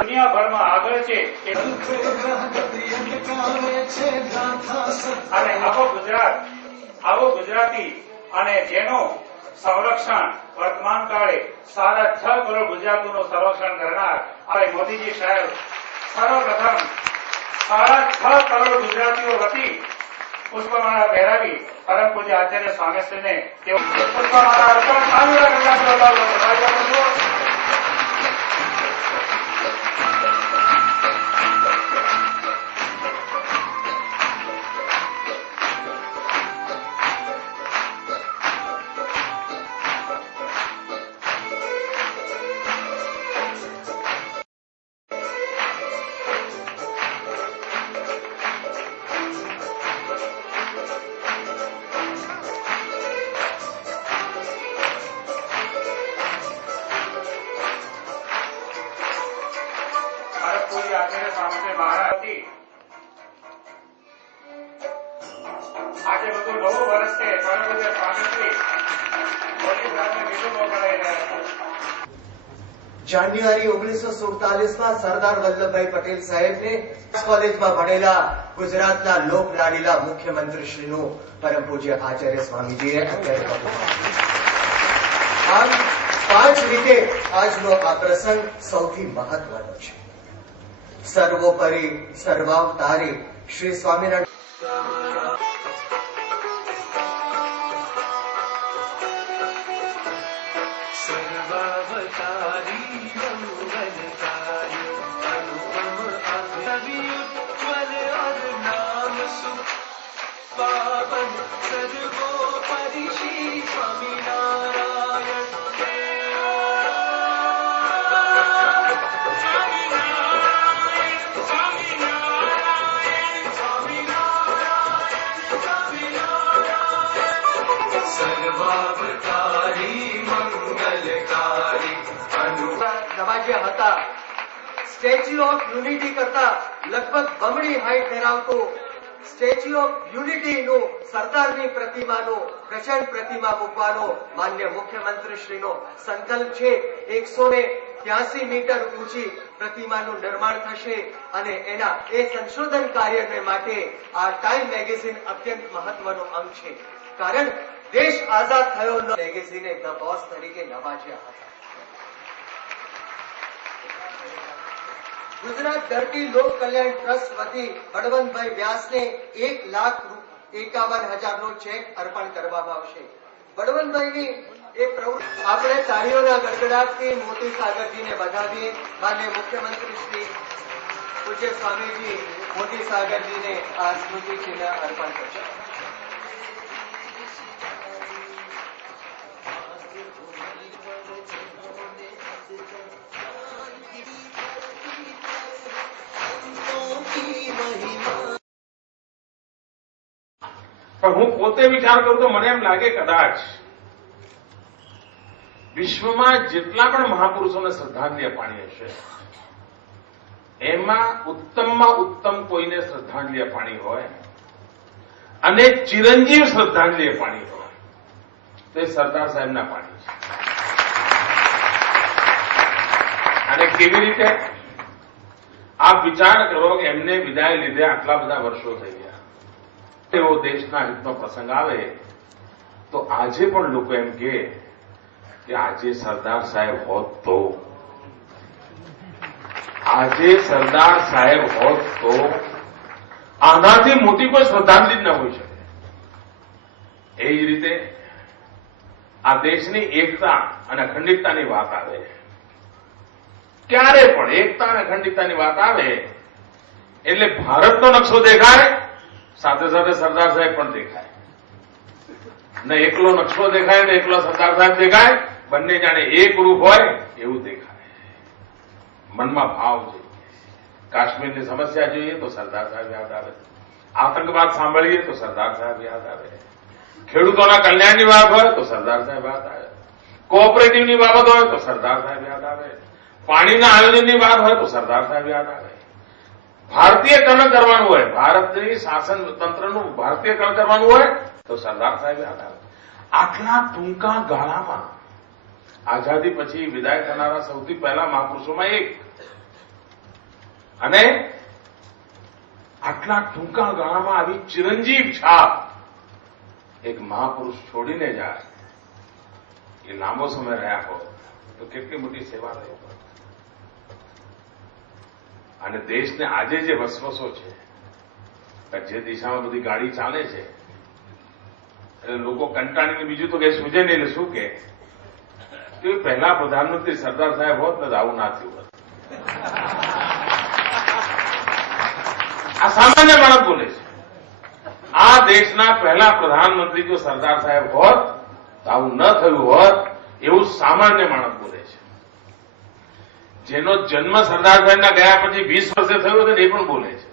દુનિયાભરમાં આગળ છે અને આવો ગુજરાતી અને જેનું સંરક્ષણ વર્તમાન કાળે 6.5 કરોડ ગુજરાતીઓનું સંરક્ષણ કરનાર અને મોદીજી સાહેબ સર્વપ્રથમ 6.5 કરોડ ગુજરાતીઓ વતી પુષ્પમાળા પહેરાવી પરમ પૂજ્ય આચાર્ય સ્વામીશ્રીને તેઓ પુષ્પમાળા અર્પણ આચાર્ય સ્વામી મહારાજ આજે બધું નવું વર્ષ છે પરમ પૂજ્ય સ્વામીશ્રી મોદી સાહેબને બીજું મોકલાઈ રહ્યા છે। જાન્યુઆરી 1947માં સરદાર વલ્લભભાઈ પટેલ સાહેબને કોલેજમાં ભણેલા ગુજરાતના લોકલાડીલા મુખ્યમંત્રીશ્રીનું પરમ પૂજ્ય આચાર્ય સ્વામીજીએ આમ 5 રીતે આજનો આ પ્રસંગ સૌથી મહત્વનો છે। સર્વોપરી સર્વાવતારી શ્રી સ્વામિનારાયણ હતા। સ્ટેચ્યુ ઓફ યુનિટી કરતા લગભગ બમણી હાઈટ ધરાવતું સ્ટેચ્યુ ઓફ યુનિટીનું સરદારની પ્રતિમાનું પ્રચંડ પ્રતિમા મૂકવાનો માન્ય મુખ્યમંત્રીશ્રીનો સંકલ્પ છે। 183 મીટર ઊંચી પ્રતિમાનું નિર્માણ થશે અને એના એ સંશોધન કાર્યને માટે આ ટાઈમ મેગેઝિન અત્યંત મહત્વનો અંગ છે, કારણ દેશ આઝાદ થયો મેગેઝિને ધ બોસ તરીકે નવાજ્યા હતા। ગુજરાત ધરતી લોક કલ્યાણ ટ્રસ્ટ વતી બળવંતભાઈ વ્યાસને 1,51,000નો ચેક અર્પણ કરવામાં આવશે। બળવંતભાઈની એ પ્રવૃત્તિ આપણે તાળીઓના ગડગડાટથી મોતી સાગરજીને વધાવીએ। માન્ય મુખ્યમંત્રી શ્રી પૂજ્ય સ્વામીજી મોતી સાગરજીને આ સ્મૃતિ ચિહ્ન અર્પણ કરશે। પણ હું પોતે વિચાર કરું તો મને એમ લાગે કદાચ વિશ્વમાં જેટલા પણ મહાપુરુષોને શ્રદ્ધાંજલિ અપાણી હશે એમાં ઉત્તમમાં ઉત્તમ કોઈને શ્રદ્ધાંજલિ અપાણી હોય અને ચિરંજીવ શ્રદ્ધાંજલિ અપાણી હોય તો એ સરદાર સાહેબના પાણી છે। અને કેવી રીતે આપ વિચાર કરો કે એમને વિદાય લીધે આટલા બધા વર્ષો થઈ ગયા, એવો દેશના હિતનો પ્રસંગ આવે તો આજે પણ લોકો એમ કે આજે સરદાર સાહેબ હોત તો, આજે સરદાર સાહેબ હોત તો આનાથી મોટી કોઈ શ્રદ્ધાંજલિ ન હોઈ શકે। એ જ રીતે આ દેશની એકતા અને અખંડિતતાની વાત આવે, ક્યારે પણ એકતા અને અખંડિતતાની વાત આવે એટલે ભારતનો નકશો દેખાય, સાથે સાથે સરદાર સાહેબ પણ દેખાય। ન એકલો નકશો દેખાય ને એકલો સરદાર સાહેબ દેખાય, બંને જાણે એક રૂપ હોય એવું દેખાય। મનમાં ભાવ જોઈએ। કાશ્મીરની સમસ્યા જોઈએ તો સરદાર સાહેબ યાદ આવે, આતંકવાદ સાંભળીએ તો સરદાર સાહેબ યાદ આવે, ખેડૂતોના કલ્યાણની વાત હોય તો સરદાર સાહેબ યાદ આવે, કોઓપરેટિવની બાબત હોય તો સરદાર સાહેબ યાદ આવે, પાણીના આયોજનની વાત હોય તો સરદાર સાહેબ યાદ આવે. ભારતીયકરણ કરવાનું હોય, ભારતની શાસન તંત્રનું ભારતીયકરણ કરવાનું હોય તો સરદાર સાહેબ યાદ આવે. આટલા ટૂંકા ગાળામાં આઝાદી પછી વિદાય થનારા સૌથી પહેલા મહાપુરુષોમાં એક, અને આટલા ટૂંકા ગાળામાં આવી ચિરંજીવ છાપ એક મહાપુરુષ છોડીને જાય, એ લાંબો સમય રહ્યા હોત તો કેટલી મોટી સેવા રહી હોત. અને દેશને આજે જે વસવસો છે, જે દિશામાં બધી ગાડી ચાલે છે, એટલે લોકો કંટાળીને બીજું તો કઈ સૂજે નહીં, એટલે શું કે પહેલા પ્રધાનમંત્રી સરદાર સાહેબ હોત ને આવું ના થયું હોત. આ સામાન્ય માણસ બોલે છે. આ દેશના પહેલા પ્રધાનમંત્રી જો સરદાર સાહેબ હોત તો આવું ન થયું હોત, એવું સામાન્ય માણસ બોલે છે. જેનો જન્મ સરદાર સાહેબના ગયા પછી 20 વર્ષે થયો હતો ને એ પણ બોલે છે.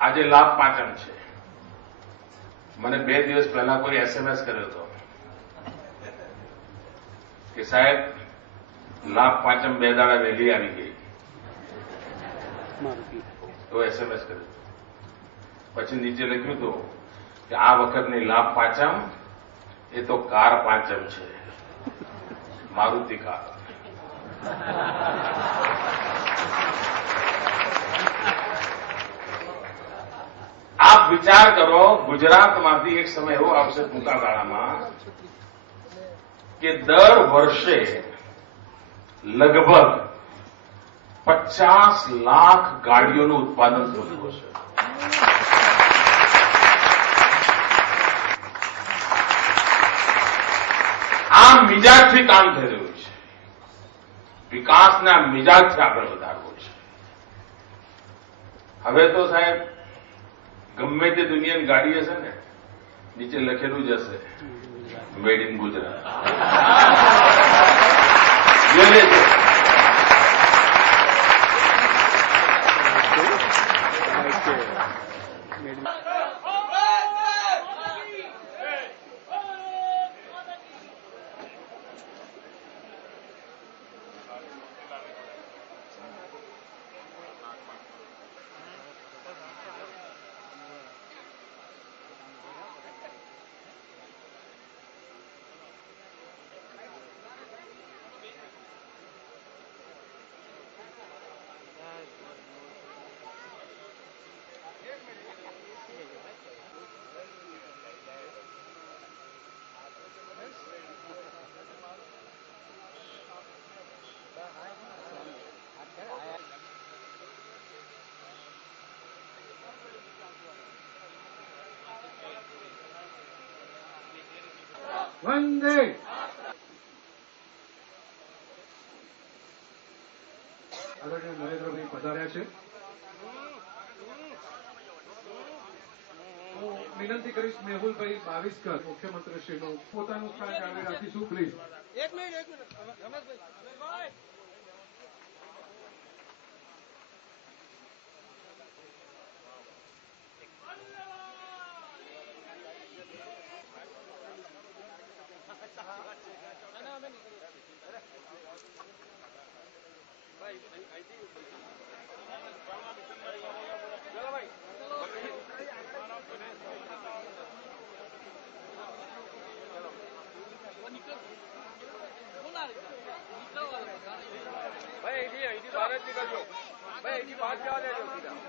આજે લાભ પાંચમ છે. મને 2 દિવસ પહેલા કોઈ SMS કર્યો હતો કે સાહેબ લાભ પાંચમ 2 દાડા વહેલી આવી ગઈ, તો SMS કર્યો. પછી નીચે લખ્યું હતું કે આ વખતની લાભ પાંચમ એ તો કાર પાંચમ છે, મારુતિ કાર. આપ વિચાર કરો, ગુજરાતમાંથી એક સમય એવો આવશે ટૂંકા ગાળામાં કે દર વર્ષે લગભગ 50 લાખ ગાડીઓનું ઉત્પાદન થતું હશે. આ મિજાજથી કામ થઈ રહ્યું છે. વિકાસના મિજાજથી આગળ વધારવો છે. હવે તો સાહેબ ગમે તે દુનિયાની ગાડી હશે ને, નીચે લખેલું જ હશે મેડ ઇન ગુજરાત. જોઈ લેજો. વંદે આદરણીય નરેન્દ્રભાઈ પધાર્યા છે. હું વિનંતી કરીશ મેહુલભાઈ બાવીસકર મુખ્યમંત્રીશ્રીનું પોતાનું સ્થાન જાળવી રાખીશું પ્લીઝ. એક મિનિટ રમેશભાઈ. ભાઈ અહીંથી બહાર જ નીકળજો. ભાઈ અહીંથી બહાર જવા દેજો સીધા.